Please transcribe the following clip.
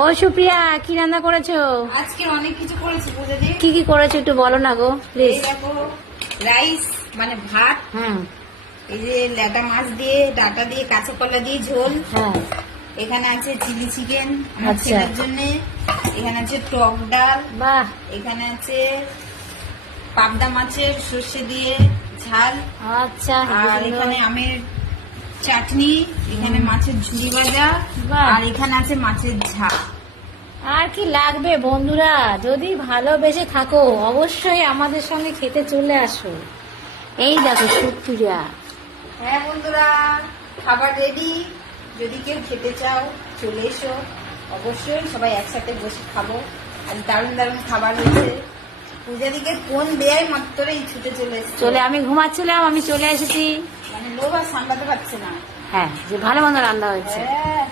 ও সুপ্রিয়া, কি রান্না করেছো? আজকে অনেক কিছু করেছি পূজা দিয়ে। কি কি করেছো একটু বলো না গো প্লিজ। এই দেখো, রাইস মানে ভাত, হুম। এই যে ল্যাটা মাছ দিয়ে, ডাটা দিয়ে, কাঁচা কলা দিয়ে ঝোল। হ্যাঁ। এখানে আছে চিলি চিকেন আমার আচ্ছা। ছেলের জন্য। এখানে আছে টক ডাল। বাহ। এখানে আছে পাবদা মাছের সর্ষে দিয়ে ঝাল। আচ্ছা। আর এখানে আমের চাটনি। এখানে মাছের ঝুড়ি ভাজা। বাহ। আর এখানে আছে মাছের ঝাল। আর কি লাগবে বন্ধুরা? যদি ভালোবেসে থাকো অবশ্যই আমাদের সঙ্গে খেতে চলে আসো। এই দেখো সুপ্রিয়া। হ্যাঁ বন্ধুরা, খাবার রেডি। যদি কেউ খেতে চাও চলে এসো, অবশ্যই সবাই একসাথে বসে খাবো। আর দারুণ দারুণ খাবার হয়েছে। পূজা দিকে ফোন দেয় মাত্রই ছুটে চলে এসছে। চলে আমি ঘুমাচ্ছিলাম, আমি চলে এসেছি। মানে লোভ আর সামলাতে পারছে না। হ্যাঁ, যে ভালো মন্দ রান্না হয়েছে। হ্যাঁ।